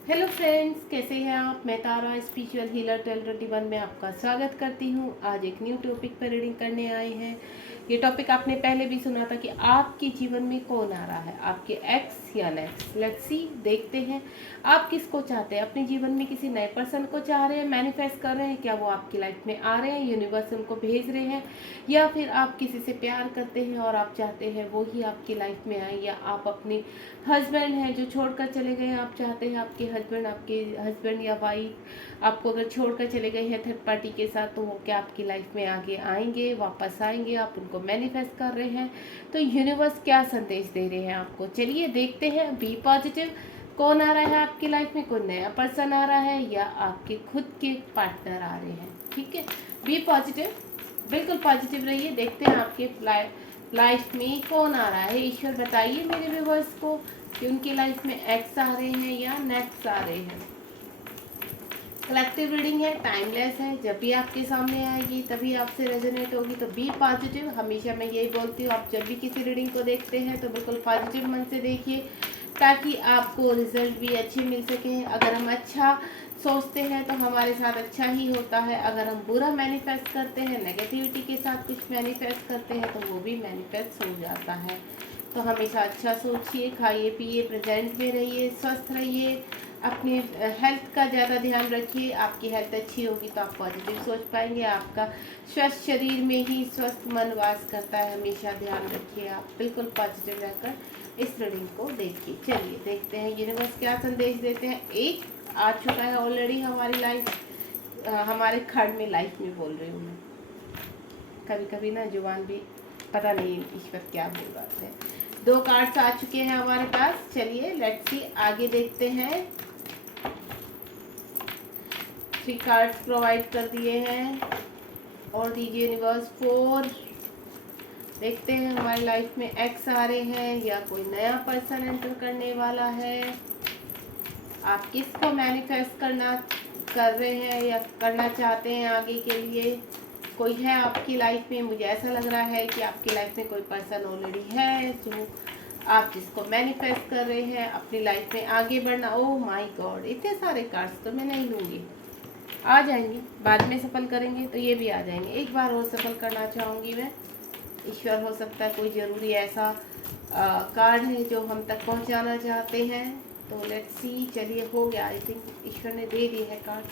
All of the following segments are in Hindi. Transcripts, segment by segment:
हेलो फ्रेंड्स, कैसे हैं आप। मैं तारा स्पिरिचुअल हीलर 1221 में आपका स्वागत करती हूँ। आज एक न्यू टॉपिक पर रीडिंग करने आए हैं। ये टॉपिक आपने पहले भी सुना था कि आपके जीवन में कौन आ रहा है, आपके एक्स या नेक्स्ट। लेट्स सी, देखते हैं आप किसको चाहते हैं। अपने जीवन में किसी नए पर्सन को चाह रहे हैं, मैनिफेस्ट कर रहे हैं, क्या वो आपकी लाइफ में आ रहे हैं, यूनिवर्स उनको भेज रहे हैं, या फिर आप किसी से प्यार करते हैं और आप चाहते हैं वो ही आपकी लाइफ में आए, या आप अपने हस्बैंड हैं जो छोड़कर चले गए हैं, आप चाहते हैं आपके हस्बैंड या वाइफ आपको अगर छोड़कर चले गए हैं थर्ड पार्टी के साथ, तो वो क्या आपकी लाइफ में आगे आएंगे, वापस आएंगे, आप उनको मैनिफेस्ट कर रहे हैं। तो यूनिवर्स क्या संदेश दे रहे हैं आपको, चलिए देखते हैं। B positive. कौन आ रहा है आपकी लाइफ में, कोई नया पर्सन आ रहा है या आपके खुद के पार्टनर आ रहे हैं। ठीक है, बी पॉजिटिव, बिल्कुल पॉजिटिव रहिए। देखते हैं आपके लाइफ में कौन आ रहा है। ईश्वर बताइए मेरे व्यूवर्स को कि उनकी लाइफ में एक्स आ रहे हैं या नेक्स्ट आ रहे हैं। कलेक्टिव रीडिंग है, टाइमलेस है, जब भी आपके सामने आएगी तभी आपसे रेजोनेट होगी। तो बी पॉजिटिव, हमेशा मैं यही बोलती हूँ, आप जब भी किसी रीडिंग को देखते हैं तो बिल्कुल पॉजिटिव मन से देखिए, ताकि आपको रिजल्ट भी अच्छे मिल सकें। अगर हम अच्छा सोचते हैं तो हमारे साथ अच्छा ही होता है, अगर हम बुरा मैनिफेस्ट करते हैं, नेगेटिविटी के साथ कुछ मैनिफेस्ट करते हैं, तो वो भी मैनिफेस्ट हो जाता है। तो हमेशा अच्छा सोचिए, खाइए पिए, प्रेजेंट में रहिए, स्वस्थ रहिए, अपनी हेल्थ का ज़्यादा ध्यान रखिए। आपकी हेल्थ अच्छी होगी तो आप पॉजिटिव सोच पाएंगे। आपका स्वस्थ शरीर में ही स्वस्थ मन वास करता है, हमेशा ध्यान रखिए। आप बिल्कुल पॉजिटिव रहकर इस रीडिंग को देखिए। चलिए देखते हैं यूनिवर्स क्या संदेश देते हैं। एक आ चुका है ऑलरेडी हमारी लाइफ, हमारे खंड में, लाइफ में बोल रही हूँ मैं, कभी कभी ना जुबान भी पता नहीं ईश्वर क्या बोल रहे हैं। दो कार्ड्स आ चुके हैं हमारे पास, चलिए लेट्स सी, आगे देखते हैं। 3 कार्ड्स प्रोवाइड कर दिए हैं और दीजिए यूनिवर्स 4। देखते हैं हमारी लाइफ में एक्स आ रहे हैं या कोई नया पर्सन एंटर करने वाला है। आप किसको मैनिफेस्ट कर रहे हैं या करना चाहते हैं आगे के लिए। कोई है आपकी लाइफ में, मुझे ऐसा लग रहा है कि आपकी लाइफ में कोई पर्सन ऑलरेडी है जो आप जिसको मैनिफेस्ट कर रहे हैं अपनी लाइफ में आगे बढ़ना। ओह माय गॉड, इतने सारे कार्ड्स तो मैं नहीं लूँगी, आ जाएंगे बाद में सफल करेंगे तो ये भी आ जाएंगे। एक बार और सफल करना चाहूँगी मैं। ईश्वर, हो सकता है कोई ज़रूरी ऐसा कार्ड है जो हम तक पहुँचाना चाहते हैं। तो लेट्स सी, चलिए हो गया। आई थिंक ईश्वर ने दे दिए हैं कार्ड,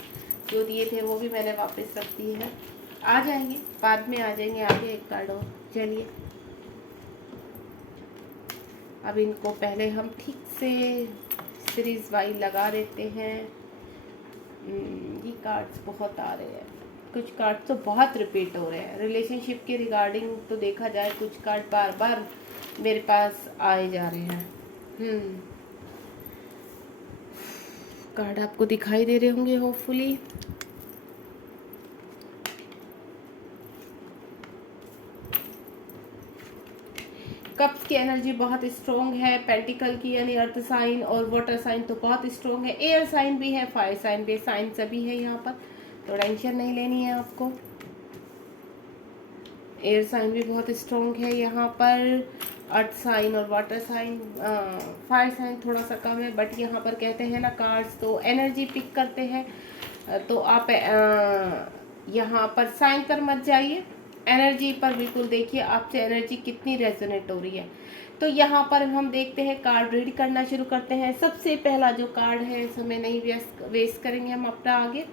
जो दिए थे वो भी मैंने वापस रख दिए हैं। आ जाएंगे बाद में, आ जाएंगे आगे एक कार्ड और। चलिए अब इनको पहले हम ठीक से सीरीज वाइज लगा देते हैं। ये कार्ड्स बहुत आ रहे हैं, कुछ कार्ड तो बहुत रिपीट हो रहे हैं रिलेशनशिप के रिगार्डिंग। तो देखा जाए कुछ कार्ड बार बार मेरे पास आए जा रहे हैं। कार्ड आपको दिखाई दे रहे होंगे होपफुली। कप्स की एनर्जी बहुत स्ट्रॉन्ग है। पेंटिकल की यानी अर्थ साइन और वाटर साइन तो बहुत स्ट्रॉन्ग है। एयर साइन भी है, फायर साइन भी, साइन सभी है यहाँ पर, तो टेंशन नहीं लेनी है आपको। एयर साइन भी बहुत स्ट्रॉन्ग है यहाँ पर, अर्थ साइन और वाटर साइन, फायर साइन थोड़ा सा कम है। बट यहाँ पर कहते हैं ना कार्ड्स तो एनर्जी पिक करते हैं, तो आप यहाँ पर साइन पर मत जाइए, एनर्जी पर बिल्कुल देखिए आपसे एनर्जी कितनी रेजोनेट हो रही है। तो यहाँ पर हम देखते हैं, कार्ड रीड करना शुरू करते हैं। सबसे पहला जो कार्ड है, समय नहीं वेस्ट करेंगे हम अपना आगे।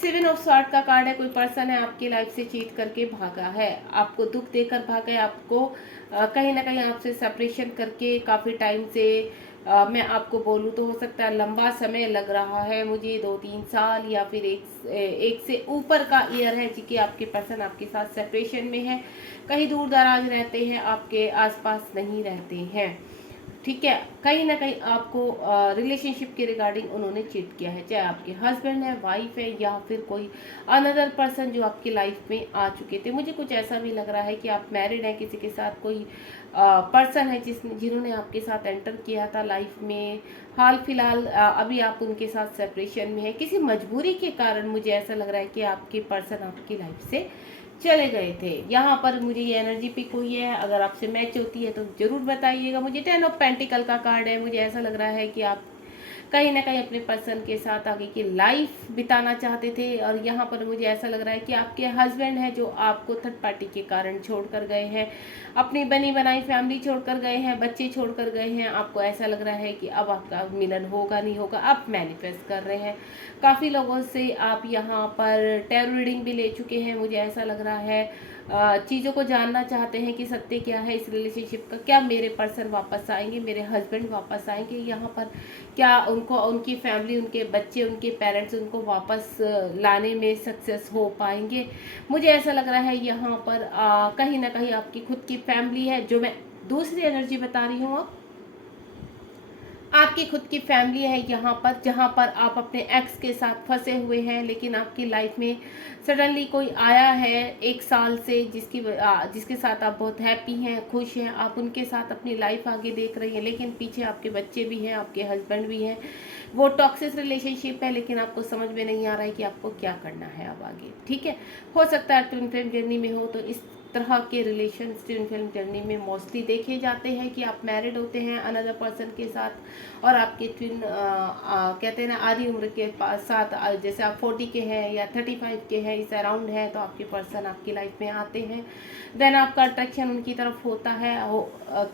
7 ऑफ सॉर्ड का कार्ड है। कोई पर्सन है आपकी लाइफ से चीट करके भागा है, आपको दुख देकर भागा है, आपको कहीं ना कहीं आपसे सेपरेशन करके काफ़ी टाइम से, मैं आपको बोलूँ तो हो सकता है लंबा समय लग रहा है मुझे, 2-3 साल या फिर एक से ऊपर का ईयर है जी कि आपके पर्सन आपके साथ सेपरेशन में है, कहीं दूर दराज रहते हैं, आपके आसपास नहीं रहते हैं। ठीक है, कहीं ना कहीं आपको रिलेशनशिप के रिगार्डिंग उन्होंने चीट किया है, चाहे आपके हस्बैंड है, वाइफ है, या फिर कोई अनदर पर्सन जो आपकी लाइफ में आ चुके थे। मुझे कुछ ऐसा भी लग रहा है कि आप मैरिड हैं, किसी के साथ कोई पर्सन है जिन्होंने आपके साथ एंटर किया था लाइफ में। हाल फिलहाल अभी आप उनके साथ सेपरेशन में है, किसी मजबूरी के कारण मुझे ऐसा लग रहा है कि आपके पर्सन आपकी लाइफ से चले गए थे। यहाँ पर मुझे ये एनर्जी पिक हुई है, अगर आपसे मैच होती है तो जरूर बताइएगा मुझे। 10 ऑफ पेंटिकल का कार्ड है, मुझे ऐसा लग रहा है कि आप कहीं ना कहीं अपने पर्सन के साथ आगे की लाइफ बिताना चाहते थे। और यहाँ पर मुझे ऐसा लग रहा है कि आपके हस्बैंड है जो आपको थर्ड पार्टी के कारण छोड़कर गए हैं, अपनी बनी बनाई फैमिली छोड़कर गए हैं, बच्चे छोड़कर गए हैं। आपको ऐसा लग रहा है कि अब आपका मिलन होगा नहीं होगा, आप मैनिफेस्ट कर रहे हैं। काफ़ी लोगों से आप यहाँ पर टैरो रीडिंग भी ले चुके हैं, मुझे ऐसा लग रहा है। चीज़ों को जानना चाहते हैं कि सत्य क्या है इस रिलेशनशिप का, क्या मेरे पर्सन वापस आएंगे, मेरे हस्बैंड वापस आएंगे यहाँ पर, क्या उनको उनकी फैमिली, उनके बच्चे, उनके पेरेंट्स उनको वापस लाने में सक्सेस हो पाएंगे। मुझे ऐसा लग रहा है यहाँ पर कहीं ना कहीं आपकी खुद की फैमिली है, जो मैं दूसरी एनर्जी बता रही हूँ। आपकी खुद की फैमिली है यहाँ पर, जहाँ पर आप अपने एक्स के साथ फंसे हुए हैं, लेकिन आपकी लाइफ में सडनली कोई आया है 1 साल से, जिसके साथ आप बहुत हैप्पी हैं, खुश हैं, आप उनके साथ अपनी लाइफ आगे देख रही हैं, लेकिन पीछे आपके बच्चे भी हैं, आपके हस्बैंड भी हैं। वो टॉक्सिक रिलेशनशिप है, लेकिन आपको समझ में नहीं आ रहा है कि आपको क्या करना है अब आगे। ठीक है, हो सकता है ट्विन फ्लेम जर्नी में हो, तो इस तरह के रिलेशन ट्विन फ्लेम जर्नी में मोस्टली देखे जाते हैं कि आप मैरिड होते हैं अनदर पर्सन के साथ, और आपके ट्विन कहते हैं ना आधी उम्र के साथ, जैसे आप 40 के हैं या 35 के हैं, इस अराउंड है, तो आपके पर्सन आपकी लाइफ में आते हैं। देन आपका अट्रैक्शन उनकी तरफ होता है।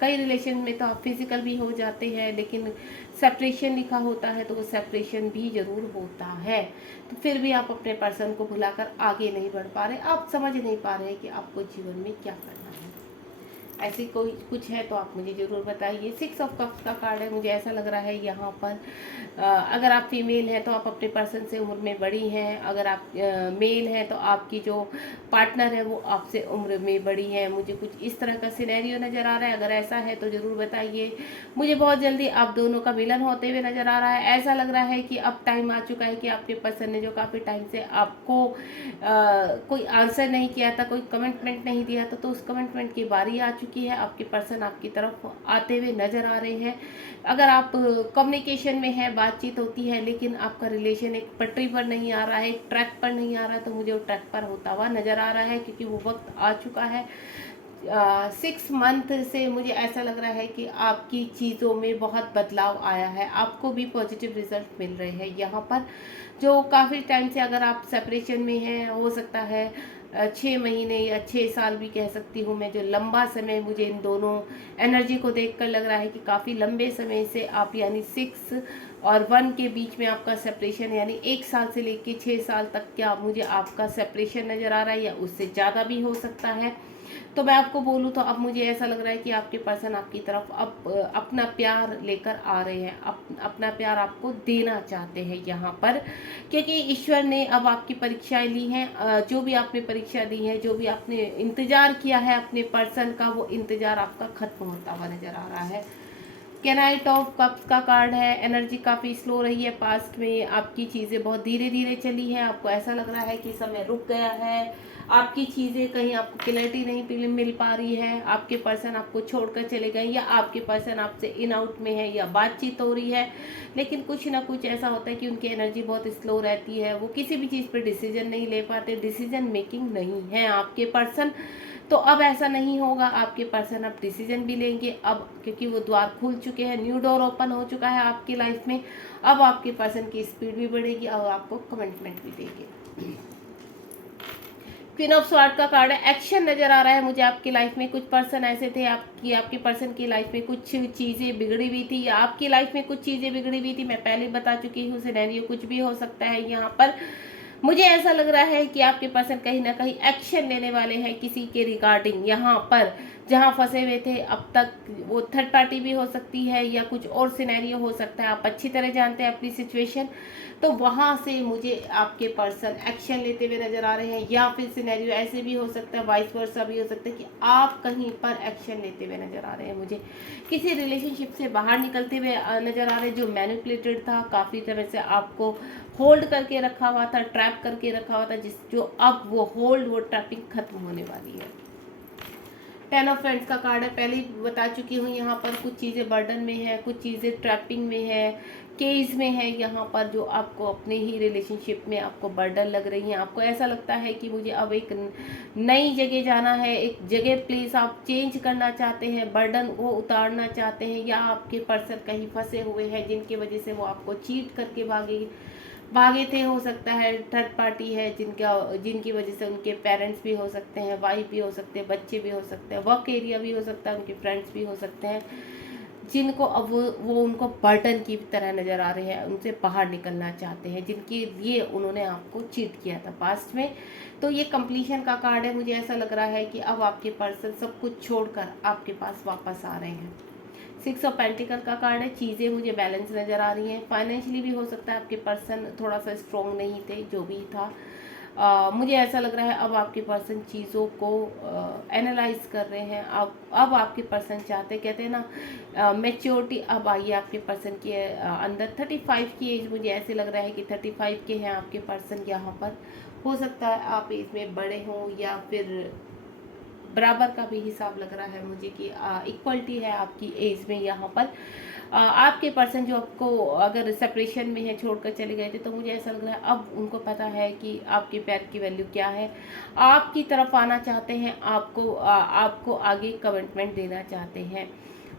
कई रिलेशन में तो आप फिजिकल भी हो जाते हैं, लेकिन सेपरेशन लिखा होता है तो वो सेपरेशन भी जरूर होता है। तो फिर भी आप अपने पर्सन को भुलाकर आगे नहीं बढ़ पा रहे, आप समझ नहीं पा रहे कि आपको जीवन में क्या करना है। ऐसी कोई कुछ है तो आप मुझे ज़रूर बताइए। 6 ऑफ कप्स का कार्ड है, मुझे ऐसा लग रहा है यहाँ पर अगर आप फीमेल हैं तो आप अपने पर्सन से उम्र में बड़ी हैं, अगर आप मेल हैं तो आपकी जो पार्टनर है वो आपसे उम्र में बड़ी है। मुझे कुछ इस तरह का सिनेरियो नज़र आ रहा है, अगर ऐसा है तो ज़रूर बताइए। मुझे बहुत जल्दी आप दोनों का मिलन होते हुए नज़र आ रहा है। ऐसा लग रहा है कि अब टाइम आ चुका है कि आपके पर्सन ने जो काफ़ी टाइम से आपको कोई आंसर नहीं किया था, कोई कमिटमेंट नहीं दिया था, तो उस कमिटमेंट की बारी आ चुकी है। आपके पर्सन आपकी तरफ आते हुए नज़र आ रहे हैं। अगर आप कम्युनिकेशन में हैं, बातचीत होती है, लेकिन आपका रिलेशन एक पटरी पर नहीं आ रहा है, एक ट्रैक पर नहीं आ रहा है, तो मुझे वो ट्रैक पर होता हुआ नज़र आ रहा है, क्योंकि वो वक्त आ चुका है। 6 मंथ से मुझे ऐसा लग रहा है कि आपकी चीज़ों में बहुत बदलाव आया है, आपको भी पॉजिटिव रिजल्ट मिल रहे हैं यहाँ पर। जो काफ़ी टाइम से अगर आप सेपरेशन में हैं, हो सकता है 6 महीने या 6 साल भी कह सकती हूँ मैं, जो लंबा समय मुझे इन दोनों एनर्जी को देखकर लग रहा है कि काफ़ी लंबे समय से आप, यानी 6 और 1 के बीच में आपका सेपरेशन, यानी 1 साल से लेके 6 साल तक क्या मुझे आपका सेपरेशन नज़र आ रहा है, या उससे ज़्यादा भी हो सकता है। तो मैं आपको बोलूँ तो अब मुझे ऐसा लग रहा है कि आपके पर्सन आपकी तरफ अब अपना प्यार लेकर आ रहे हैं, अपना प्यार आपको देना चाहते हैं यहाँ पर, क्योंकि ईश्वर ने अब आपकी परीक्षाएं ली हैं। जो भी आपने परीक्षा दी है, जो भी आपने इंतजार किया है अपने पर्सन का, वो इंतजार आपका खत्म होता हुआ नजर आ रहा है। नाइट ऑफ कप्स का कार्ड है, एनर्जी काफ़ी स्लो रही है पास्ट में, आपकी चीज़ें बहुत धीरे धीरे चली हैं, आपको ऐसा लग रहा है कि समय रुक गया है, आपकी चीज़ें कहीं आपको क्लैरिटी नहीं मिल पा रही है, आपके पर्सन आपको छोड़कर चले गए, या आपके पर्सन आपसे इन आउट में है, या बातचीत हो रही है, लेकिन कुछ ना कुछ ऐसा होता है कि उनकी एनर्जी बहुत स्लो रहती है, वो किसी भी चीज़ पर डिसीजन नहीं ले पाते, डिसीजन मेकिंग नहीं है आपके पर्सन। तो अब ऐसा नहीं होगा, आपके पर्सन अब डिसीजन भी लेंगे अब, क्योंकि वो द्वार खुल चुके हैं, न्यू डोर ओपन हो चुका है आपकी लाइफ में। अब आपके पर्सन की स्पीड भी बढ़ेगी और आपको कमिटमेंट भी देंगे। क्वीन ऑफ स्वॉर्ड का कार्ड है, एक्शन नजर आ रहा है मुझे आपकी लाइफ में। कुछ पर्सन ऐसे थे आपके पर्सन की लाइफ में कुछ चीज़ें बिगड़ी हुई थी, या आपकी लाइफ में कुछ चीज़ें बिगड़ी हुई थी। मैं पहले बता चुकी हूँ, सिनेरियो कुछ भी हो सकता है यहाँ पर। मुझे ऐसा लग रहा है कि आपके पर्सन कहीं ना कहीं एक्शन लेने वाले हैं किसी के रिगार्डिंग, यहाँ पर जहाँ फंसे हुए थे अब तक। वो थर्ड पार्टी भी हो सकती है, या कुछ और सिनेरियो हो सकता है, आप अच्छी तरह जानते हैं अपनी सिचुएशन। तो वहाँ से मुझे आपके पर्सन एक्शन लेते हुए नजर आ रहे हैं, या फिर सिनेरियो ऐसे भी हो सकता है, वाइस वर्सा भी हो सकता है, कि आप कहीं पर एक्शन लेते हुए नजर आ रहे हैं मुझे, किसी रिलेशनशिप से बाहर निकलते हुए नजर आ रहे हैं, जो मैनिपुलेटेड था, काफ़ी तरह से आपको होल्ड करके रखा हुआ था, ट्रैप करके रखा हुआ था, जो अब वो होल्ड, वो ट्रैपिंग खत्म होने वाली है। 10 ऑफ फ्रेंड्स का कार्ड है, पहले ही बता चुकी हूँ। यहाँ पर कुछ चीज़ें बर्डन में है, कुछ चीज़ें ट्रैपिंग में है, केस में है, यहाँ पर जो आपको अपने ही रिलेशनशिप में आपको बर्डन लग रही है। आपको ऐसा लगता है कि मुझे अब एक नई जगह जाना है, एक जगह प्लेस आप चेंज करना चाहते हैं, बर्डन को उतारना चाहते हैं, या आपके पर्सन कहीं फंसे हुए हैं जिनकी वजह से वो आपको चीट करके भागे थे। हो सकता है थर्ड पार्टी है जिनकी वजह से उनके पेरेंट्स भी हो सकते हैं, वाइफ भी हो सकते हैं, बच्चे भी हो सकते हैं, वर्क एरिया भी हो सकता है, उनके फ्रेंड्स भी हो सकते हैं, जिनको अब वो उनको बर्डन की तरह नज़र आ रहे हैं, उनसे बाहर निकलना चाहते हैं, जिनके लिए उन्होंने आपको चीट किया था पास्ट में। तो ये कंप्लीशन का कार्ड है। मुझे ऐसा लग रहा है कि अब आपके पर्सन सब कुछ छोड़कर आपके पास वापस आ रहे हैं। 6 ऑफ पेंटिकल का कार्ड है। चीज़ें मुझे बैलेंस नज़र आ रही हैं। फाइनेंशियली भी हो सकता है आपके पर्सन थोड़ा सा स्ट्रॉन्ग नहीं थे, जो भी था। मुझे ऐसा लग रहा है अब आपके पर्सन चीज़ों को एनालाइज कर रहे हैं। अब आपके पर्सन चाहते, कहते हैं ना मैच्योरिटी अब आई है आपके पर्सन के अंदर। 35 की एज मुझे ऐसे लग रहा है कि 35 के हैं आपके पर्सन यहाँ पर। हो सकता है आप एज में बड़े हों या फिर बराबर का भी हिसाब लग रहा है मुझे कि इक्वलिटी है आपकी एज में यहाँ पर। आपके पर्सन जो आपको अगर सेपरेशन में है, छोड़कर चले गए थे, तो मुझे ऐसा लग रहा है अब उनको पता है कि आपके प्यार की वैल्यू क्या है, आपकी तरफ आना चाहते हैं, आपको आगे कमिटमेंट देना चाहते हैं।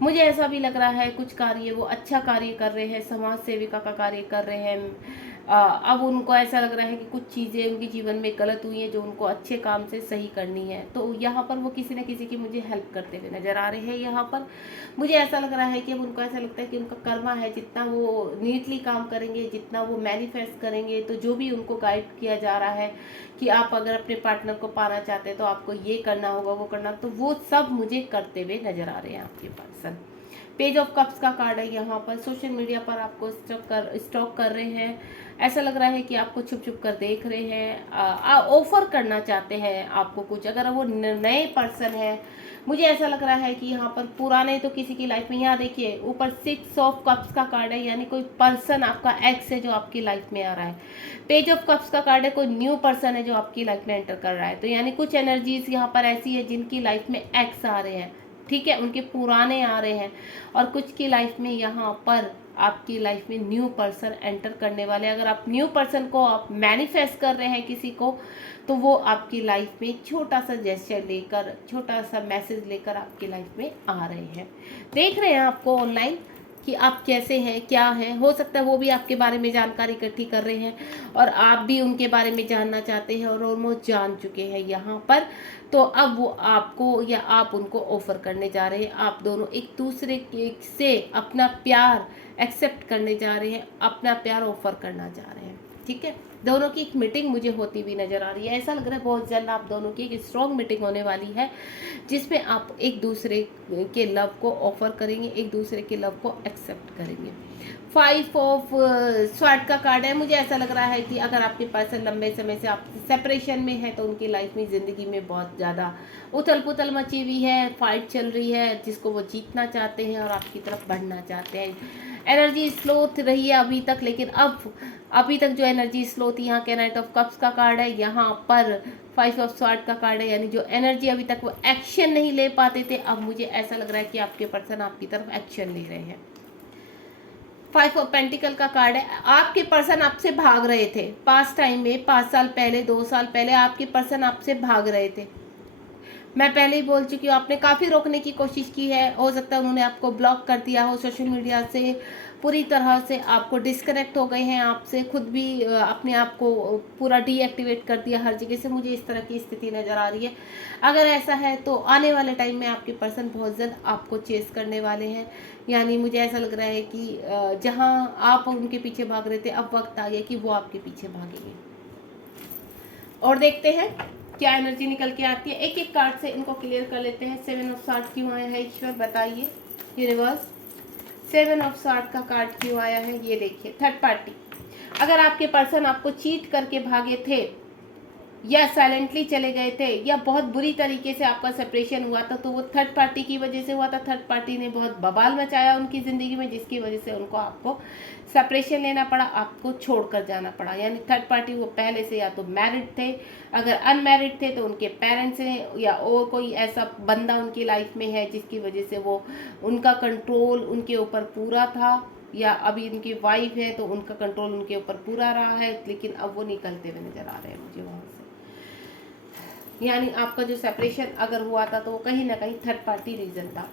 मुझे ऐसा भी लग रहा है कुछ कार्य वो अच्छा कार्य कर रहे हैं, समाज सेविका का कार्य कर रहे हैं। अब उनको ऐसा लग रहा है कि कुछ चीज़ें उनके जीवन में गलत हुई हैं जो उनको अच्छे काम से सही करनी है। तो यहाँ पर वो किसी न किसी की मुझे हेल्प करते हुए नजर आ रहे हैं। यहाँ पर मुझे ऐसा लग रहा है कि अब उनको ऐसा लगता है कि उनका कर्मा है, जितना वो नीटली काम करेंगे, जितना वो मैनिफेस्ट करेंगे, तो जो भी उनको गाइड किया जा रहा है कि आप अगर अपने पार्टनर को पाना चाहते हैं तो आपको ये करना होगा, वो करना, तो वो सब मुझे करते हुए नजर आ रहे हैं आपके पर्सन। पेज ऑफ कप्स का कार्ड है यहाँ पर। सोशल मीडिया पर आपको स्टॉक कर रहे हैं। ऐसा लग रहा है कि आपको छुप छुप कर देख रहे हैं, ऑफर करना चाहते हैं आपको कुछ। अगर वो नए पर्सन है, मुझे ऐसा लग रहा है कि यहाँ पर पुराने तो किसी की लाइफ में, यहाँ देखिए ऊपर 6 ऑफ कप्स का कार्ड है, यानी कोई पर्सन आपका एक्स है जो आपकी लाइफ में आ रहा है। पेज ऑफ कप्स का कार्ड है, कोई न्यू पर्सन है जो आपकी लाइफ में एंटर कर रहा है। तो यानी कुछ एनर्जीज यहाँ पर ऐसी है जिनकी लाइफ में एक्स आ रहे हैं, ठीक है, उनके पुराने आ रहे हैं, और कुछ की लाइफ में यहाँ पर आपकी लाइफ में न्यू पर्सन एंटर करने वाले। अगर आप न्यू पर्सन को आप मैनिफेस्ट कर रहे हैं किसी को, तो वो आपकी लाइफ में छोटा सा जेस्चर लेकर, छोटा सा मैसेज लेकर आपकी लाइफ में आ रहे हैं। देख रहे हैं आपको ऑनलाइन कि आप कैसे हैं, क्या हैं। हो सकता है वो भी आपके बारे में जानकारी इकट्ठी कर रहे हैं और आप भी उनके बारे में जानना चाहते हैं और ऑलमोस्ट जान चुके हैं यहाँ पर। तो अब वो आपको या आप उनको ऑफर करने जा रहे हैं। आप दोनों एक दूसरे से अपना प्यार एक्सेप्ट करने जा रहे हैं, अपना प्यार ऑफर करना जा रहे हैं, ठीक है। दोनों की एक मीटिंग मुझे होती हुई नजर आ रही है। ऐसा लग रहा है बहुत जल्द आप दोनों की एक स्ट्रॉन्ग मीटिंग होने वाली है, जिसमें आप एक दूसरे के लव को ऑफर करेंगे, एक दूसरे के लव को एक्सेप्ट करेंगे। 5 ऑफ स्वॉर्ड का कार्ड है। मुझे ऐसा लग रहा है कि अगर आपके पर्सन लंबे समय से आप सेपरेशन में है, तो उनकी लाइफ में, ज़िंदगी में बहुत ज़्यादा उथल पुथल मची हुई है, फाइट चल रही है, जिसको वो जीतना चाहते हैं और आपकी तरफ बढ़ना चाहते हैं। एनर्जी स्लो रही है अभी तक, लेकिन अब अभी तक जो एनर्जी स्लो थी, यहाँ के नाइट ऑफ कप्स का कार्ड है, यहाँ पर 5 ऑफ स्वॉर्ड का कार्ड है, यानी जो एनर्जी अभी तक वो एक्शन नहीं ले पाते थे, अब मुझे ऐसा लग रहा है कि आपके पर्सन आपकी तरफ एक्शन ले रहे हैं। 5 ऑफ पेंटिकल का कार्ड है। आपके पर्सन आपसे भाग रहे थे पास्ट टाइम में, 5 साल पहले, 2 साल पहले आपके पर्सन आपसे भाग रहे थे। मैं पहले ही बोल चुकी हूँ, आपने काफ़ी रोकने की कोशिश की है। हो सकता है उन्होंने आपको ब्लॉक कर दिया हो, सोशल मीडिया से पूरी तरह से आपको डिस्कनेक्ट हो गए हैं आपसे, खुद भी अपने आप को पूरा डीएक्टिवेट कर दिया हर जगह से। मुझे इस तरह की स्थिति नज़र आ रही है। अगर ऐसा है तो आने वाले टाइम में आपके पर्सन बहुत जल्द आपको चेस करने वाले हैं। यानी मुझे ऐसा लग रहा है कि जहाँ आप उनके पीछे भाग रहे थे, अब वक्त आ गया कि वो आपके पीछे भागेंगे। और देखते हैं क्या एनर्जी निकल के आती है। एक एक कार्ड से इनको क्लियर कर लेते हैं। 7 ऑफ सॉर्ड क्यों आया है ईश्वर, बताइए यूनिवर्स। 7 ऑफ सॉर्ड का कार्ड क्यों आया है, ये देखिए। थर्ड पार्टी, अगर आपके पर्सन आपको चीट करके भागे थे, या साइलेंटली चले गए थे, या बहुत बुरी तरीके से आपका सेपरेशन हुआ था, तो वो थर्ड पार्टी की वजह से हुआ था। थर्ड पार्टी ने बहुत बवाल मचाया उनकी ज़िंदगी में, जिसकी वजह से उनको आपको सेपरेशन लेना पड़ा, आपको छोड़कर जाना पड़ा। यानी थर्ड पार्टी वो पहले से या तो मैरिड थे, अगर अनमैरिड थे तो उनके पेरेंट्स ने या और कोई ऐसा बंदा उनकी लाइफ में है जिसकी वजह से वो उनका कंट्रोल उनके ऊपर पूरा था, या अभी इनकी वाइफ है तो उनका कंट्रोल उनके ऊपर पूरा रहा है, लेकिन अब वो निकलते हुए नजर आ रहे हैं मुझे वहाँ से। यानी आपका जो सेपरेशन अगर हुआ था तो वो कहीं ना कहीं थर्ड पार्टी रीज़न था।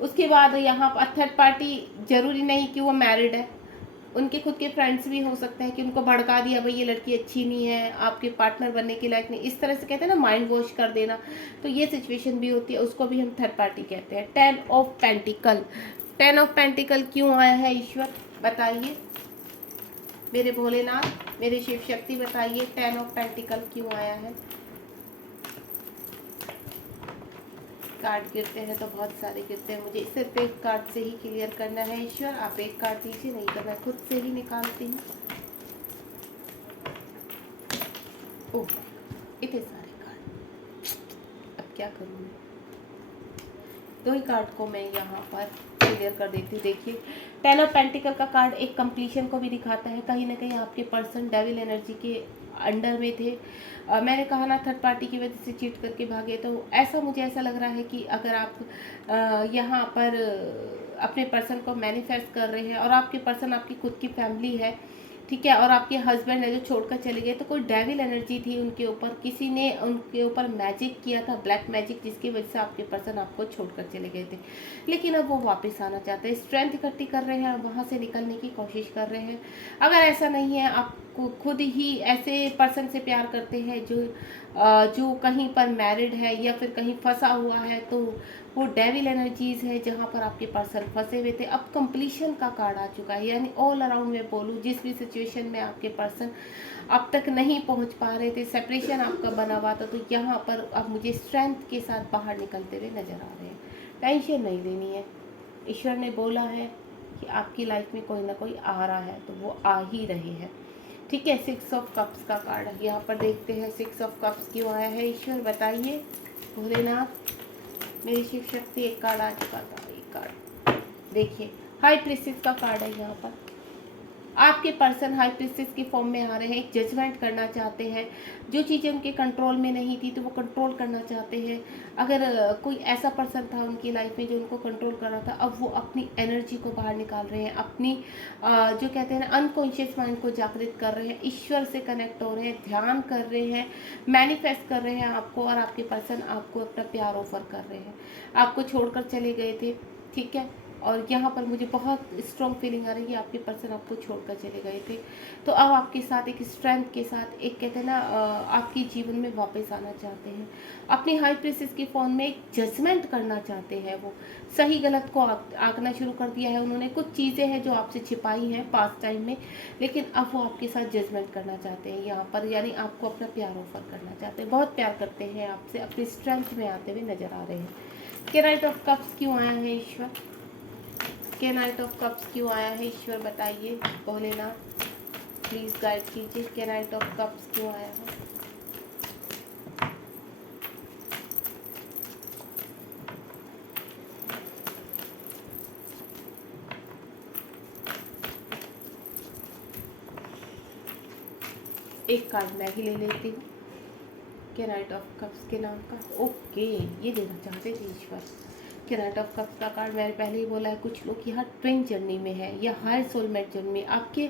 उसके बाद यहाँ पर थर्ड पार्टी जरूरी नहीं कि वो मैरिड है, उनके खुद के फ्रेंड्स भी हो सकते हैं कि उनको भड़का दिया, भाई ये लड़की अच्छी नहीं है, आपके पार्टनर बनने के लायक नहीं, इस तरह से कहते हैं ना, माइंड वॉश कर देना, तो ये सिचुएशन भी होती है, उसको भी हम थर्ड पार्टी कहते हैं। 10 ऑफ पेंटिकल, 10 ऑफ पेंटिकल क्यों आया है ईश्वर बताइए, मेरे भोलेनाथ, मेरे शिव शक्ति बताइए 10 ऑफ पेंटिकल क्यों आया है। कार्ड गिरते हैं तो बहुत सारे गिरते हैं, मुझे सिर्फ एक कार्ड से ही क्लियर करना है ईश्वर, आप एक कार्ड दीजिए, नहीं तो मैं खुद से ही निकालती हूँ। ओह इतने सारे कार्ड, अब क्या करूँ मैं, 2 ही कार्ड को मैं यहाँ पर क्लियर कर देती हूँ। देखिए 10 ऑफ पेंटिकल का कार्ड एक कंप्लीशन को भी दिखाता है, कहीं ना कहीं आपके पर्सन डेविल एनर्जी के अंडर में थे। मैंने कहा ना थर्ड पार्टी की वजह से चीट करके भागे, तो ऐसा मुझे ऐसा लग रहा है कि अगर आप यहाँ पर अपने पर्सन को मैनिफेस्ट कर रहे हैं और आपके पर्सन आपकी खुद की फैमिली है, ठीक है, और आपके हस्बैंड है जो छोड़कर चले गए, तो कोई डेविल एनर्जी थी उनके ऊपर, किसी ने उनके ऊपर मैजिक किया था, ब्लैक मैजिक, जिसकी वजह से आपके पर्सन आपको छोड़कर चले गए थे। लेकिन अब वो वापस आना चाहते हैं, स्ट्रेंथ इकट्ठी कर रहे हैं, वहाँ से निकलने की कोशिश कर रहे हैं। अगर ऐसा नहीं है, आपको खुद ही ऐसे पर्सन से प्यार करते हैं जो कहीं पर मैरिड है या फिर कहीं फंसा हुआ है, तो वो डेविल एनर्जीज है जहाँ पर आपके पर्सन फंसे हुए थे। अब कंप्लीशन का कार्ड आ चुका है, यानी ऑल अराउंड मैं बोलूँ, जिस भी सिचुएशन में आपके पर्सन अब तक नहीं पहुँच पा रहे थे, सेपरेशन आपका बना हुआ था, तो यहाँ पर अब मुझे स्ट्रेंथ के साथ बाहर निकलते हुए नजर आ रहे हैं। टेंशन नहीं लेनी है, ईश्वर ने बोला है कि आपकी लाइफ में कोई ना कोई आ रहा है, तो वो आ ही रहे हैं, ठीक है। 6 ऑफ कप्स का कार्ड है यहाँ पर, देखते हैं 6 ऑफ कप्स क्यों आया है ईश्वर बताइए। भोलेनाथ, मेरी शिव शक्ति, एक कार्ड आ चुका था, एक कार्ड देखिए, हाई प्रीस्टेस का कार्ड है यहाँ पर। आपके पर्सन हाई प्रीस्टेस की फॉर्म में आ रहे हैं, एक जजमेंट करना चाहते हैं, जो चीज़ें उनके कंट्रोल में नहीं थी तो वो कंट्रोल करना चाहते हैं। अगर कोई ऐसा पर्सन था उनकी लाइफ में जो उनको कंट्रोल कर रहा था, अब वो अपनी एनर्जी को बाहर निकाल रहे हैं, अपनी जो कहते हैं ना अनकॉन्शियस माइंड को जागृत कर रहे हैं, ईश्वर से कनेक्ट हो रहे हैं, ध्यान कर रहे हैं, मैनिफेस्ट कर रहे हैं आपको, और आपके पर्सन आपको अपना प्यार ऑफर कर रहे हैं। आपको छोड़कर चले गए थे, ठीक है, और यहाँ पर मुझे बहुत स्ट्रॉन्ग फीलिंग आ रही है कि आपके पर्सन आपको छोड़कर चले गए थे, तो अब आपके साथ एक स्ट्रेंथ के साथ, एक कहते हैं ना आपके जीवन में वापस आना चाहते हैं, अपनी हाई प्रीस्टेस की फॉर्म में एक जजमेंट करना चाहते हैं। वो सही गलत को आंकना शुरू कर दिया है उन्होंने, कुछ चीज़ें हैं जो आपसे छिपाई हैं पास्ट टाइम में, लेकिन अब वो आपके साथ जजमेंट करना चाहते हैं यहाँ पर, यानी आपको अपना प्यार ऑफर करना चाहते हैं, बहुत प्यार करते हैं आपसे, अपनी स्ट्रेंथ में आते हुए नजर आ रहे हैं। के नाइट ऑफ कप्स क्यों आया है ईश्वर, के नाइट ऑफ कप्स क्यों आया है ईश्वर बताइए। भोलेनाथ प्लीज गाइड कीजिए, के नाइट ऑफ कप्स क्यों आया है। एक कार्ड मैं ही ले लेती हूँ, के नाइट ऑफ कप्स के नाम का, ओके ये देना चाहते थे ईश्वर। के नाइट ऑफ कप्स का कार्ड मैंने पहले ही बोला है, कुछ लोग यहाँ ट्विन जर्नी में है या हायर सोलमेट जर्नी में, आपके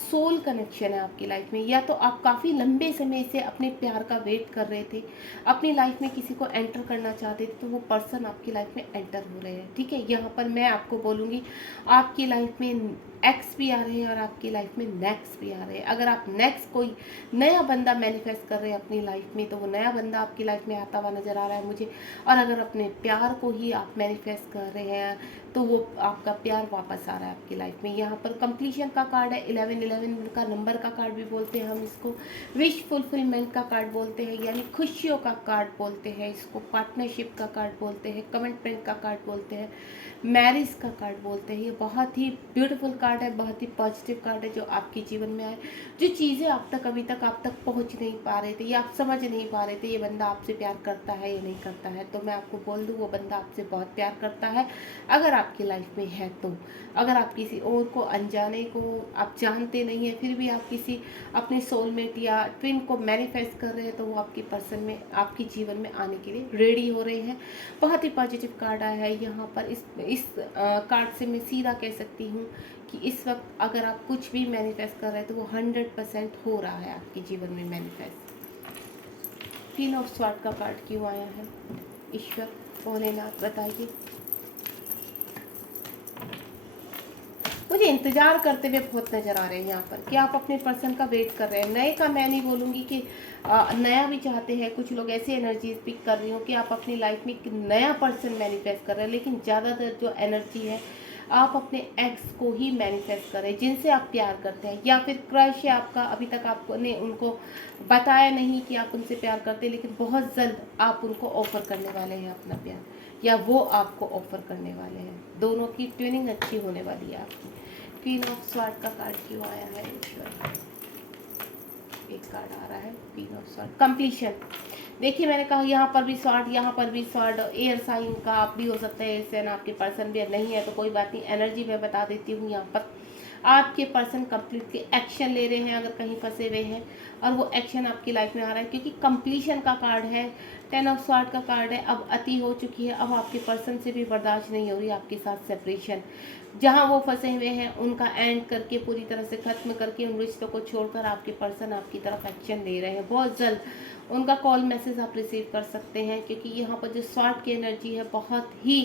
सोल कनेक्शन है आपकी लाइफ में, या तो आप काफ़ी लंबे समय से अपने प्यार का वेट कर रहे थे, अपनी लाइफ में किसी को एंटर करना चाहते थे, तो वो पर्सन आपकी लाइफ में एंटर हो रहे हैं, ठीक है। यहाँ पर मैं आपको बोलूँगी आपकी लाइफ में एक्स भी आ रहे हैं और आपकी लाइफ में नेक्स्ट भी आ रहे हैं। अगर आप नेक्स्ट कोई नया बंदा मैनिफेस्ट कर रहे हैं अपनी लाइफ में, तो वो नया बंदा आपकी लाइफ में आता हुआ नजर आ रहा है मुझे, और अगर अपने प्यार को ही आप मैनिफेस्ट कर रहे हैं तो वो आपका प्यार वापस आ रहा है आपकी लाइफ में। यहाँ पर कंप्लीशन का कार्ड है, 1111 का नंबर का कार्ड भी बोलते हैं हम इसको, विश फुलफिलमेंट का कार्ड बोलते हैं, यानी खुशियों का कार्ड बोलते हैं इसको, पार्टनरशिप का कार्ड बोलते हैं, कमिटमेंट का कार्ड बोलते हैं, मैरिज का कार्ड बोलते हैं। ये बहुत ही ब्यूटीफुल कार्ड कार्ड है, बहुत ही पॉजिटिव कार्ड है जो आपके जीवन में आए। जो चीज़ें आप तक अभी तक आप तक पहुंच नहीं पा रहे थे या आप समझ नहीं पा रहे थे ये बंदा आपसे प्यार करता है या नहीं करता है, तो मैं आपको बोल दूँ वो बंदा आपसे बहुत प्यार करता है अगर आपकी लाइफ में है तो। अगर आप किसी और को अनजाने को आप जानते नहीं हैं फिर भी आप किसी अपने सोलमेट या ट्विन को मैनिफेस्ट कर रहे हैं तो वो आपके पर्सन में आपके जीवन में आने के लिए रेडी हो रहे हैं। बहुत ही पॉजिटिव कार्ड आया है यहाँ पर। इस कार्ड से मैं सीधा कह सकती हूँ कि इस वक्त अगर आप कुछ भी मैनिफेस्ट कर रहे हैं तो वो 100% हो रहा है आपके जीवन में मैनिफेस्ट। क्वीन ऑफ स्वॉर्ड का कार्ड क्यों आया है? ईश्वर भोलेनाथ बताइए। मुझे इंतजार करते हुए बहुत नजर आ रहे हैं यहाँ पर कि आप अपने पर्सन का वेट कर रहे हैं। नए का मैं नहीं बोलूँगी कि नया भी चाहते हैं, कुछ लोग ऐसी एनर्जी पिक कर रही हूँ कि आप अपनी लाइफ में एक नया पर्सन मैनिफेस्ट कर रहे हैं, लेकिन ज़्यादातर जो एनर्जी है आप अपने एक्स को ही मैनिफेस्ट करें जिनसे आप प्यार करते हैं, या फिर क्रश है आपका, अभी तक आपने उनको बताया नहीं कि आप उनसे प्यार करते हैं, लेकिन बहुत जल्द आप उनको ऑफर करने वाले हैं अपना प्यार, या वो आपको ऑफर करने वाले हैं। दोनों की ट्यूनिंग अच्छी होने वाली है आपकी। क्वीन ऑफ स्वॉर्ड का कार्ड क्यों आया है ईश्वर? एक कार्ड आ रहा है क्वीन ऑफ स्वॉर्ड, कंप्लीशन। देखिए मैंने कहा यहाँ पर भी स्वॉर्ड, यहाँ पर भी स्वॉर्ड। एयर साइन का आप भी हो सकता है, एयर साइन आपके पर्सन भी नहीं है तो कोई बात नहीं, एनर्जी मैं बता देती हूँ। यहाँ पर आपके पर्सन कंप्लीट एक्शन ले रहे हैं अगर कहीं फंसे हुए हैं, और वो एक्शन आपकी लाइफ में आ रहा है क्योंकि कंप्लीशन का कार्ड है, 10 ऑफ स्वॉर्ड का कार्ड है। अब अति हो चुकी है, अब आपके पर्सन से भी बर्दाश्त नहीं हो रही आपके साथ सेपरेशन। जहाँ वो फंसे हुए हैं उनका एंड करके पूरी तरह से खत्म करके उन रिश्तों को छोड़कर आपके पर्सन आपकी तरफ एक्शन ले रहे हैं। बहुत जल्द उनका कॉल मैसेज आप रिसीव कर सकते हैं क्योंकि यहाँ पर जो स्वॉर्ड की एनर्जी है बहुत ही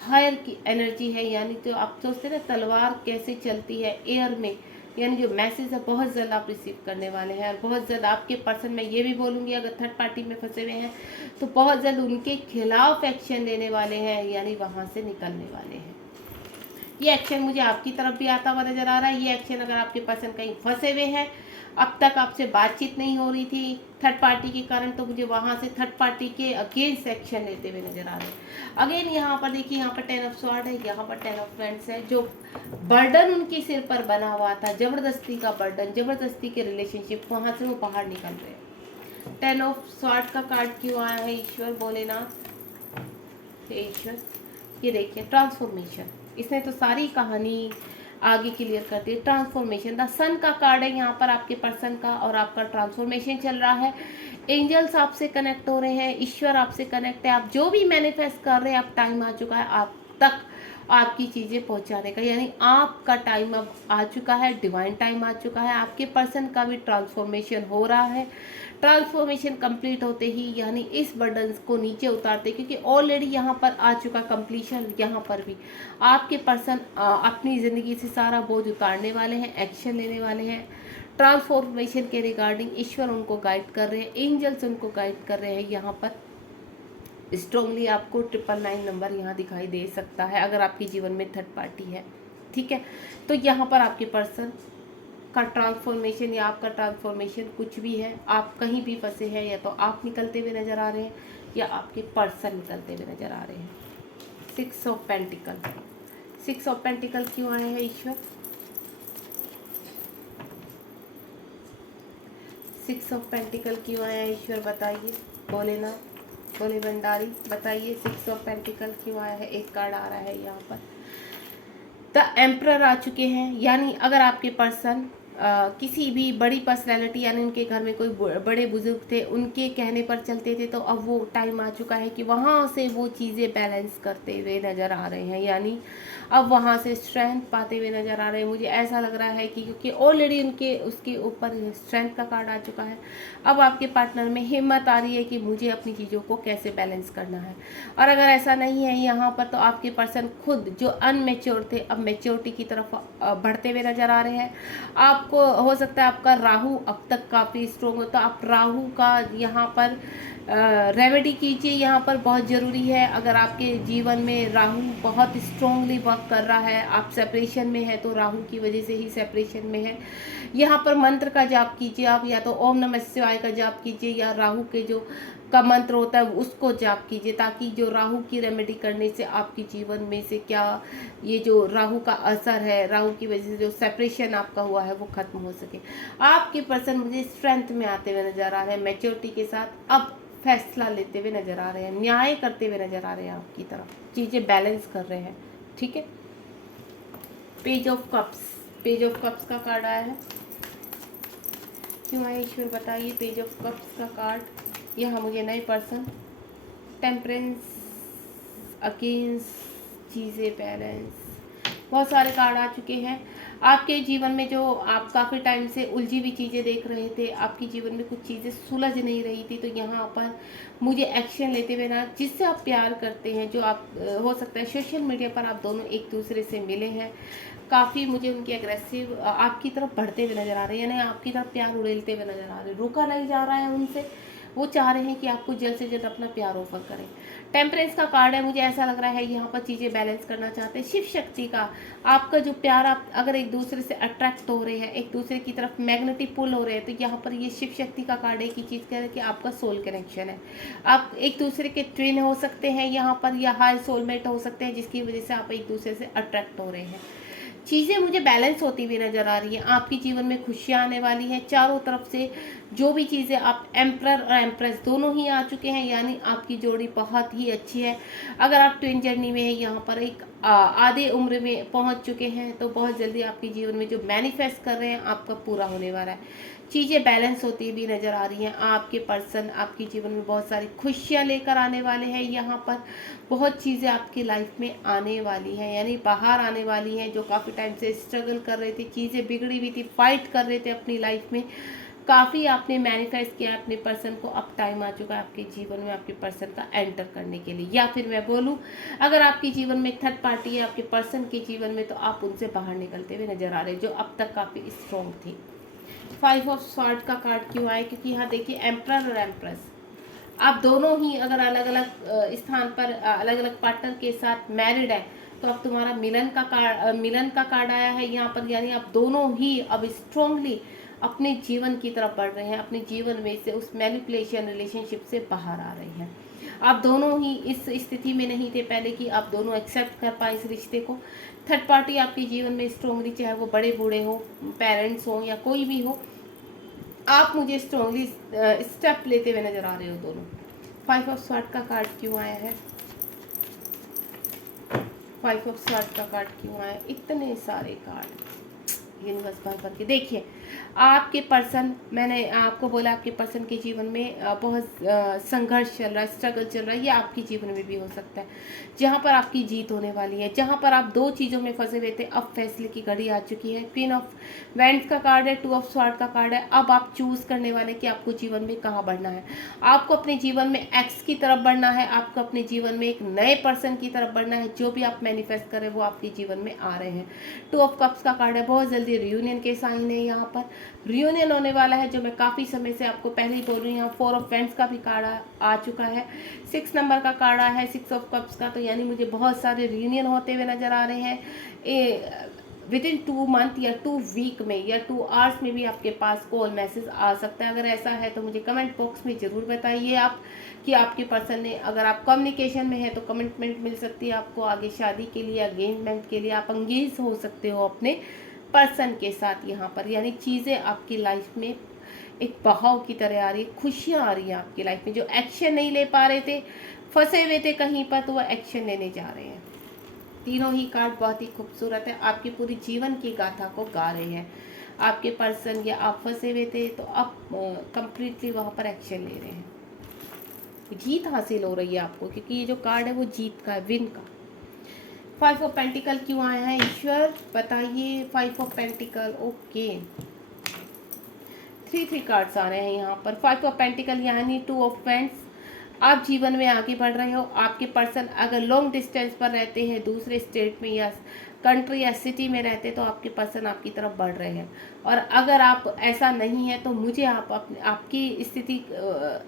हायर की एनर्जी है, यानी जो आप सोचते हैं ना तलवार कैसे चलती है एयर में, यानी जो मैसेज है बहुत जल्द आप रिसीव करने वाले हैं। और बहुत जल्द आपके पर्सन, मैं ये भी बोलूँगी अगर थर्ड पार्टी में फंसे हुए हैं तो बहुत जल्द उनके खिलाफ एक्शन लेने वाले हैं, यानी वहाँ से निकलने वाले हैं। ये एक्शन मुझे आपकी तरफ भी आता हुआ नजर आ रहा है। ये एक्शन अगर आपके पर्सन कहीं फंसे हुए हैं, अब तक आपसे बातचीत नहीं हो रही थी थर्ड पार्टी के कारण, तो मुझे वहाँ से थर्ड पार्टी के अगेंस्ट एक्शन लेते हुए नजर आ रहे हैं। अगेन यहाँ पर देखिए, यहाँ पर 10 ऑफ स्वॉर्ड है, यहाँ पर 10 ऑफ वेंड्स है। जो बर्डन उनके सिर पर बना हुआ था, जबरदस्ती का बर्डन, जबरदस्ती के रिलेशनशिप, वहाँ से वो बाहर निकल रहे हैं। 10 ऑफ स्वॉर्ड का कार्ड क्यों आया है ईश्वर भोलेनाथ? ईश्वर ये देखिए ट्रांसफॉर्मेशन, इसने तो सारी कहानी आगे क्लियर कर दी। ट्रांसफॉर्मेशन, द सन का कार्ड है यहाँ पर आपके पर्सन का, और आपका ट्रांसफॉर्मेशन चल रहा है। एंजल्स आपसे कनेक्ट हो रहे हैं, ईश्वर आपसे कनेक्ट है। आप जो भी मैनिफेस्ट कर रहे हैं, अब टाइम आ चुका है आप तक आपकी चीज़ें पहुंचाने का, यानी आपका टाइम अब आ चुका है, डिवाइन टाइम आ चुका है। आपके पर्सन का भी ट्रांसफॉर्मेशन हो रहा है। ट्रांसफॉर्मेशन कंप्लीट होते ही, यानी इस बर्डन को नीचे उतारते, क्योंकि ऑलरेडी यहाँ पर आ चुका कंप्लीशन, यहाँ पर भी आपके पर्सन अपनी ज़िंदगी से सारा बोझ उतारने वाले हैं, एक्शन लेने वाले हैं। ट्रांसफॉर्मेशन के रिगार्डिंग ईश्वर उनको गाइड कर रहे हैं, एंजल्स उनको गाइड कर रहे हैं। यहाँ पर स्ट्रॉन्गली आपको 999 नंबर यहाँ दिखाई दे सकता है अगर आपके जीवन में थर्ड पार्टी है, ठीक है। तो यहाँ पर आपके पर्सन का ट्रांसफॉर्मेशन या आपका ट्रांसफॉर्मेशन कुछ भी है, आप कहीं भी फंसे हैं, या तो आप निकलते हुए नज़र आ रहे हैं या आपके पर्सन निकलते हुए नज़र आ रहे हैं। 6 ऑफ पेंटिकल, 6 ऑफ पेंटिकल क्यों आए हैं ईश्वर? 6 ऑफ पेंटिकल क्यों आया है ईश्वर बताइए। भोलेनाथ, भोले भंडारी बताइए 6 ऑफ पेंटिकल क्यों आया है? एक कार्ड आ रहा है यहाँ पर, द एम्परर आ चुके हैं, यानी अगर आपके पर्सन किसी भी बड़ी पर्सनैलिटी, यानी उनके घर में कोई बड़े बुजुर्ग थे, उनके कहने पर चलते थे, तो अब वो टाइम आ चुका है कि वहाँ से वो चीज़ें बैलेंस करते हुए नज़र आ रहे हैं, यानी अब वहाँ से स्ट्रेंथ पाते हुए नज़र आ रहे हैं। मुझे ऐसा लग रहा है कि क्योंकि ऑलरेडी उनके उसके ऊपर स्ट्रेंथ का कार्ड आ चुका है, अब आपके पार्टनर में हिम्मत आ रही है कि मुझे अपनी चीज़ों को कैसे बैलेंस करना है। और अगर ऐसा नहीं है यहाँ पर, तो आपके पर्सन खुद जो अनमेच्योर थे अब मेच्योरिटी की तरफ बढ़ते हुए नज़र आ रहे हैं। आपको हो सकता है आपका राहु अब तक काफ़ी स्ट्रोंग हो, तो आप राहु का यहाँ पर रेमेडी कीजिए, यहाँ पर बहुत ज़रूरी है। अगर आपके जीवन में राहु बहुत स्ट्रोंगली वर्क कर रहा है, आप सेपरेशन में है, तो राहु की वजह से ही सेपरेशन में है, यहाँ पर मंत्र का जाप कीजिए आप, या तो ओम नमः शिवाय का जाप कीजिए, या राहु के जो का मंत्र होता है उसको जाप कीजिए, ताकि जो राहु की रेमेडी करने से आपके जीवन में से क्या ये जो राहु का असर है, राहु की वजह से जो सेपरेशन आपका हुआ है वो खत्म हो सके। आपके पर्सन मुझे स्ट्रेंथ में आते हुए नजर आ रहे हैं, मैच्योरिटी के साथ अब फैसला लेते हुए नजर आ रहे हैं, न्याय करते हुए नजर आ रहे हैं, आपकी तरफ चीजें बैलेंस कर रहे हैं। ठीक है, page of cups, page of cups का कार्ड आया है। क्यों आया ईश्वर बताइए पेज ऑफ कप्स का कार्ड। यह मुझे नए पर्सन, टेम्परेंस, अगेंस्ट, चीज़ें बैलेंस, बहुत सारे कार्ड आ चुके हैं। आपके जीवन में जो आप काफ़ी टाइम से उलझी हुई चीज़ें देख रहे थे, आपके जीवन में कुछ चीज़ें सुलझ नहीं रही थी, तो यहाँ पर मुझे एक्शन लेते हुए ना, जिससे आप प्यार करते हैं, जो आप हो सकता है सोशल मीडिया पर आप दोनों एक दूसरे से मिले हैं, काफ़ी मुझे उनकी एग्रेसिव आपकी तरफ बढ़ते हुए नज़र आ रहे हैं, यानी आपकी तरफ प्यार उड़ेलते हुए नज़र आ रहे हैं, रुका नहीं जा रहा है उनसे, वो चाह रहे हैं कि आपको जल्द से जल्द अपना प्यार ऑफर करें। टेम्परेंस का कार्ड है, मुझे ऐसा लग रहा है यहाँ पर चीज़ें बैलेंस करना चाहते हैं। शिव शक्ति का आपका जो प्यार, आप अगर एक दूसरे से अट्रैक्ट हो रहे हैं, एक दूसरे की तरफ मैग्नेटिक पुल हो रहे हैं, तो यहाँ पर ये शिव शक्ति का कार्ड है कि चीज़ कह रहे हैं कि आपका सोल कनेक्शन है, आप एक दूसरे के ट्विन हो सकते हैं यहाँ पर, या हाई सोलमेट हो सकते हैं, जिसकी वजह से आप एक दूसरे से अट्रैक्ट हो रहे हैं। चीज़ें मुझे बैलेंस होती हुई नज़र आ रही हैं, आपके जीवन में खुशियाँ आने वाली हैं चारों तरफ से। जो भी चीज़ें आप एम्परर और एम्प्रेस दोनों ही आ चुके हैं, यानी आपकी जोड़ी बहुत ही अच्छी है। अगर आप ट्विन जर्नी में हैं, यहाँ पर एक आधे उम्र में पहुँच चुके हैं, तो बहुत जल्दी आपके जीवन में जो मैनिफेस्ट कर रहे हैं आपका पूरा होने वाला है। चीज़ें बैलेंस होती भी नज़र आ रही हैं। आपके पर्सन आपके जीवन में बहुत सारी खुशियाँ लेकर आने वाले हैं, यहाँ पर बहुत चीज़ें आपकी लाइफ में आने वाली हैं, यानी बाहर आने वाली हैं। जो काफ़ी टाइम से स्ट्रगल कर रहे थे, चीज़ें बिगड़ी हुई थी, फाइट कर रहे थे अपनी लाइफ में, काफ़ी आपने मैनिफेस्ट किया अपने पर्सन को, अब टाइम आ चुका है आपके जीवन में आपके पर्सन का एंटर करने के लिए। या फिर मैं बोलूँ, अगर आपके जीवन में थर्ड पार्टी है आपके पर्सन के जीवन में, तो आप उनसे बाहर निकलते हुए नजर आ रहे हैं, जो अब तक काफ़ी स्ट्रॉन्ग थी। 5 ऑफ स्वॉर्ड का कार्ड क्यों आया, क्योंकि यहाँ देखिए एम्परर और एम्प्रेस, आप दोनों ही अगर अलग अलग स्थान पर अलग अलग पार्टनर के साथ मैरिड है, तो अब तुम्हारा मिलन का कार्ड आया है यहाँ पर, यानी आप दोनों ही अब स्ट्रांगली अपने जीवन की तरफ बढ़ रहे हैं, अपने जीवन में से उस मैनिपुलेशन रिलेशनशिप से बाहर आ रहे हैं। आप दोनों ही इस स्थिति में नहीं थे पहले कि आप दोनों एक्सेप्ट कर पाए इस रिश्ते को। थर्ड पार्टी आपके जीवन में स्ट्रांगली, चाहे वो बड़े बूढ़े हो, पेरेंट्स हो या कोई भी हो, आप मुझे स्ट्रांगली स्टेप लेते हुए नजर आ रहे हो दोनों। 5 ऑफ स्वॉर्ड का कार्ड क्यों आया है, 5 ऑफ स्वॉर्ड का कार्ड क्यों आया, इतने सारे कार्ड यूनिवर्स भर भर के। देखिए आपके पर्सन, मैंने आपको बोला आपके पर्सन के जीवन में बहुत संघर्ष चल रहा है, स्ट्रगल चल रहा है, ये आपके जीवन में भी हो सकता है, जहाँ पर आपकी जीत होने वाली है। जहाँ पर आप दो चीज़ों में फंसे हुए थे, अब फैसले की घड़ी आ चुकी है। क्वीन ऑफ वैंड्स का कार्ड है, 2 ऑफ स्वॉर्ड का कार्ड है। अब आप चूज करने वाले कि आपको जीवन में कहाँ बढ़ना है। आपको अपने जीवन में एक्स की तरफ बढ़ना है, आपको अपने जीवन में एक नए पर्सन की तरफ बढ़ना है। जो भी आप मैनिफेस्ट करें वो आपके जीवन में आ रहे हैं। 2 ऑफ कप्स का कार्ड है, बहुत जल्दी रियूनियन के साइन है, यहाँ पर रियूनियन होने वाला है, जो मैं काफ़ी समय से आपको पहले ही बोल रही हूँ। यहाँ 4 ऑफ फ्रेंड्स का भी कार्ड आ चुका है, 6 नंबर का कार्ड आया है, 6 ऑफ कप्स का, तो यानी मुझे बहुत सारे रियूनियन होते हुए नजर आ रहे हैं। विद इन 2 मंथ या 2 वीक में या 2 आवर्स में भी आपके पास कॉल मैसेज आ सकता है। अगर ऐसा है तो मुझे कमेंट बॉक्स में ज़रूर बताइए आप कि आपके पर्सन ने, अगर आप कम्युनिकेशन में है तो कमिटमेंट मिल सकती है आपको आगे शादी के लिए, एंगेजमेंट के लिए, आप अंगेज हो सकते हो अपने पर्सन के साथ यहाँ पर। यानी चीज़ें आपकी लाइफ में एक बहाव की तरह आ रही है, खुशियाँ आ रही हैं आपकी लाइफ में। जो एक्शन नहीं ले पा रहे थे, फंसे हुए थे कहीं पर, तो वह एक्शन लेने जा रहे हैं। तीनों ही कार्ड बहुत ही खूबसूरत है, आपकी पूरी जीवन की गाथा को गा रहे हैं। आपके पर्सन या आप फंसे हुए थे तो आप कंप्लीटली वहाँ पर एक्शन ले रहे हैं, जीत हासिल हो रही है आपको, क्योंकि ये जो कार्ड है वो जीत का है, विन का। 5 ऑफ पेंटिकल क्यों आया है ईश्वर बताइए, 5 ऑफ पेंटिकल, ओके। 3 कार्ड्स आ रहे हैं यहाँ पर। 5 ऑफ पेंटिकल यानी 2 ऑफ फ्रेंड्स, आप जीवन में आगे बढ़ रहे हो। आपके पर्सन अगर लॉन्ग डिस्टेंस पर रहते हैं, दूसरे स्टेट में या कंट्री या सिटी में रहते, तो आपके पर्सन आपकी तरफ बढ़ रहे हैं। और अगर आप ऐसा नहीं है तो मुझे आपकी स्थिति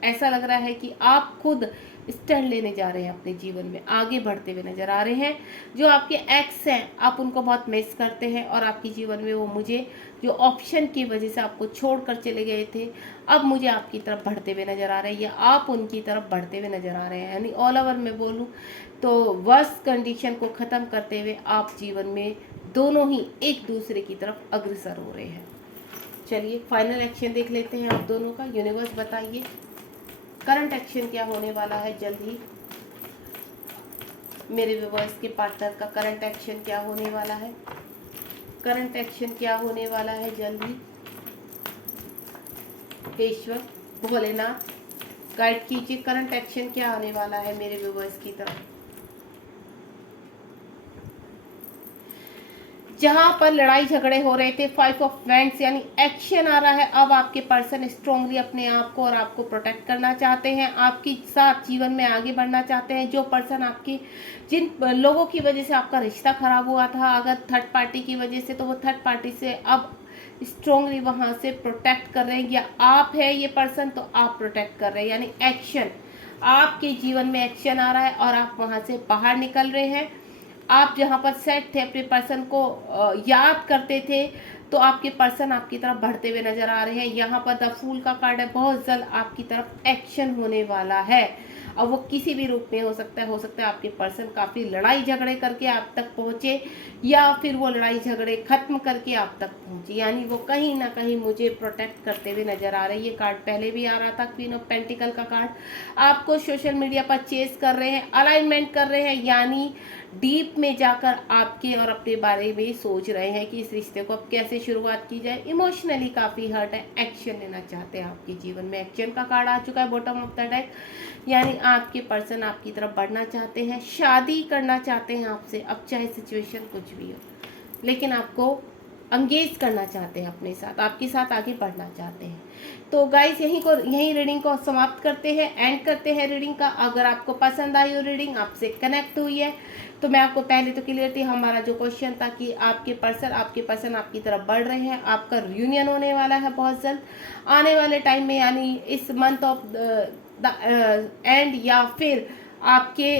ऐसा लग रहा है कि आप खुद स्टैंड लेने जा रहे हैं अपने जीवन में, आगे बढ़ते हुए नजर आ रहे हैं। जो आपके एक्स हैं आप उनको बहुत मिस करते हैं और आपके जीवन में वो मुझे जो ऑप्शन की वजह से आपको छोड़कर चले गए थे, अब मुझे आपकी तरफ बढ़ते हुए नजर आ रहे हैं या आप उनकी तरफ बढ़ते हुए नजर आ रहे हैं। यानी ऑल ओवर में बोलूँ तो वर्स्ट कंडीशन को ख़त्म करते हुए आप जीवन में दोनों ही एक दूसरे की तरफ अग्रसर हो रहे हैं। चलिए फाइनल एक्शन देख लेते हैं आप दोनों का। यूनिवर्स बताइए करंट एक्शन क्या होने वाला है जल्द ही। मेरे व्यूअर्स के पार्टनर का करंट एक्शन क्या होने वाला है, करंट एक्शन क्या होने वाला है जल्द ही। ईश्वर भोलेनाथ गाइड कीजिए, करंट एक्शन क्या आने वाला है मेरे व्यूअर्स की तरफ। जहां पर लड़ाई झगड़े हो रहे थे, 5 ऑफ वैंड्स यानी एक्शन आ रहा है। अब आपके पर्सन स्ट्रांगली अपने आप को और आपको प्रोटेक्ट करना चाहते हैं, आपके साथ जीवन में आगे बढ़ना चाहते हैं। जो पर्सन आपकी, जिन लोगों की वजह से आपका रिश्ता खराब हुआ था, अगर थर्ड पार्टी की वजह से, तो वो थर्ड पार्टी से अब स्ट्रांगली वहां से प्रोटेक्ट कर रहे हैं। या आप है ये पर्सन तो आप प्रोटेक्ट कर रहे हैं, यानी एक्शन, आपके जीवन में एक्शन आ रहा है और आप वहां से बाहर निकल रहे हैं। आप जहाँ पर सेट थे, अपने पर्सन को याद करते थे, तो आपके पर्सन आपकी तरफ बढ़ते हुए नजर आ रहे हैं। यहाँ पर द फूल का कार्ड है, बहुत जल्द आपकी तरफ एक्शन होने वाला है। अब वो किसी भी रूप में हो सकता है आपके पर्सन काफ़ी लड़ाई झगड़े करके आप तक पहुँचे या फिर वो लड़ाई झगड़े खत्म करके आप तक पहुँचे, यानी वो कहीं ना कहीं मुझे प्रोटेक्ट करते हुए नजर आ रही है। ये कार्ड पहले भी आ रहा था, क्वीन ऑफ पेंटिकल का कार्ड। आपको सोशल मीडिया पर चेस कर रहे हैं, अलाइनमेंट कर रहे हैं, यानी डीप में जाकर आपके और अपने बारे में सोच रहे हैं कि इस रिश्ते को अब कैसे शुरुआत की जाए। इमोशनली काफ़ी हर्ट है, एक्शन लेना चाहते हैं आपके जीवन में। एक्शन का कार्ड आ चुका है बॉटम ऑफ द डेक, यानी आपके पर्सन आपकी तरफ बढ़ना चाहते हैं, शादी करना चाहते हैं आपसे, अब चाहे सिचुएशन कुछ भी हो, लेकिन आपको अंगेज करना चाहते हैं अपने साथ, आपके साथ आगे बढ़ना चाहते हैं। तो गाइस यहीं रीडिंग को समाप्त करते हैं, एंड करते हैं रीडिंग का। अगर आपको पसंद आई हो रीडिंग, आपसे कनेक्ट हुई है, तो मैं आपको पहले तो क्लियर थी हमारा जो क्वेश्चन था कि आपके पर्सन आपकी तरफ बढ़ रहे हैं, आपका रियूनियन होने वाला है बहुत जल्द आने वाले टाइम में, यानी इस मंथ ऑफ द एंड या फिर आपके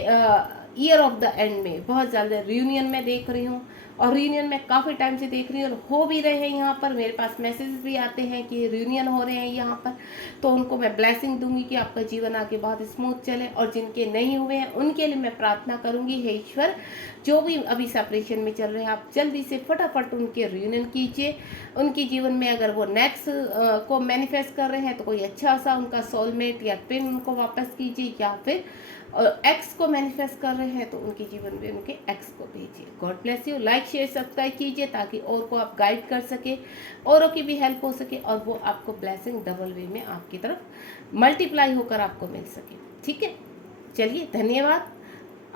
ईयर ऑफ द एंड में बहुत ज़्यादा रियूनियन में देख रही हूँ। और रियूनियन में काफ़ी टाइम से देख रही हूँ और हो भी रहे हैं। यहाँ पर मेरे पास मैसेज भी आते हैं कि रियूनियन हो रहे हैं यहाँ पर, तो उनको मैं ब्लेसिंग दूंगी कि आपका जीवन आगे बहुत स्मूथ चले। और जिनके नहीं हुए हैं उनके लिए मैं प्रार्थना करूंगी, हे ईश्वर जो भी अभी सेपरेशन में चल रहे हैं आप जल्दी से फटाफट उनके रियूनियन कीजिए। उनके जीवन में अगर वो नेक्स्ट को मैनिफेस्ट कर रहे हैं तो कोई अच्छा सा उनका सोलमेट या ट्विन उनको वापस कीजिए, या फिर एक्स को मैनिफेस्ट कर रहे हैं तो उनके जीवन में उनके एक्स को भेजिए। God bless you. Like share subscribe कीजिए ताकि और को आप गाइड कर सके, औरों की भी हेल्प हो सके और वो आपको ब्लेसिंग डबल वे में आपकी तरफ मल्टीप्लाई होकर आपको मिल सके। ठीक है, चलिए धन्यवाद।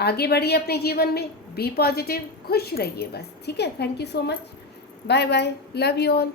आगे बढ़िए अपने जीवन में, बी पॉजिटिव, खुश रहिए बस। ठीक है, thank you so much, bye bye, love you all.